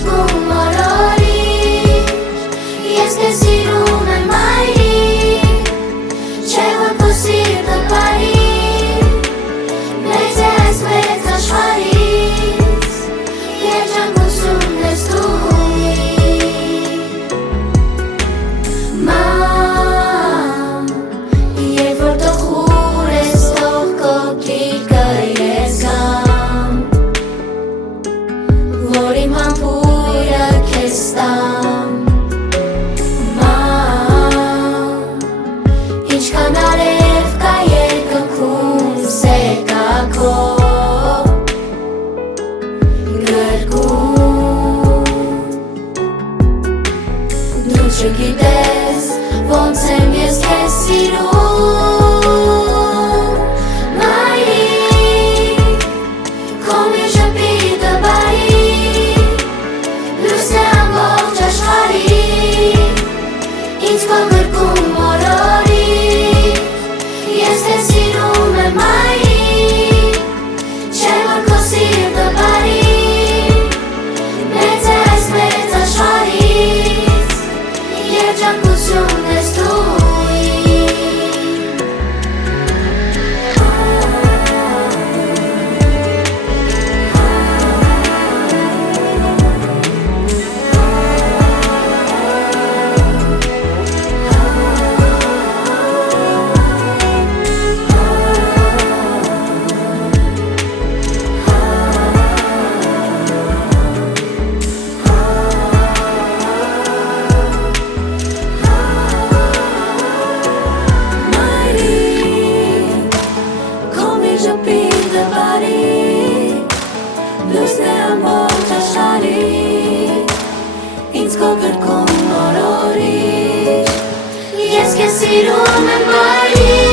գրկում օրորիր, ես քեզ սիրում եմ մայրիկ, չէ որ քո սիրտը բարի, մեծ է այս մեծ աշխարհից, երջանկությունն ես դու Մամ, երբ որ տխուր ես թող քո կիրքը ես գամ, որ իմ համբույրը քեզ տամ Մամ, ինչքան արև կա երկնքում սեր կա քո գրկում Դու չգիտես ոնց եմ ես քեզ սիրում Մայրիկ, քո մի ժպիտը բարի, լույս է ամբողջ աշխարհին, ինձ քո գրկում օրորիր, ես քեզ սիրում եմ մայրիկ, չէ որ քո սիրտը բարի, մեծ է այս մեծ աշխարհից, երջանկությունն ես դու Ժպիտը բարի, լույսն է ամբողջ աշխարհին, ինձ քո գրկում օրորիր, ես քեզ սիրում եմ մայրիկ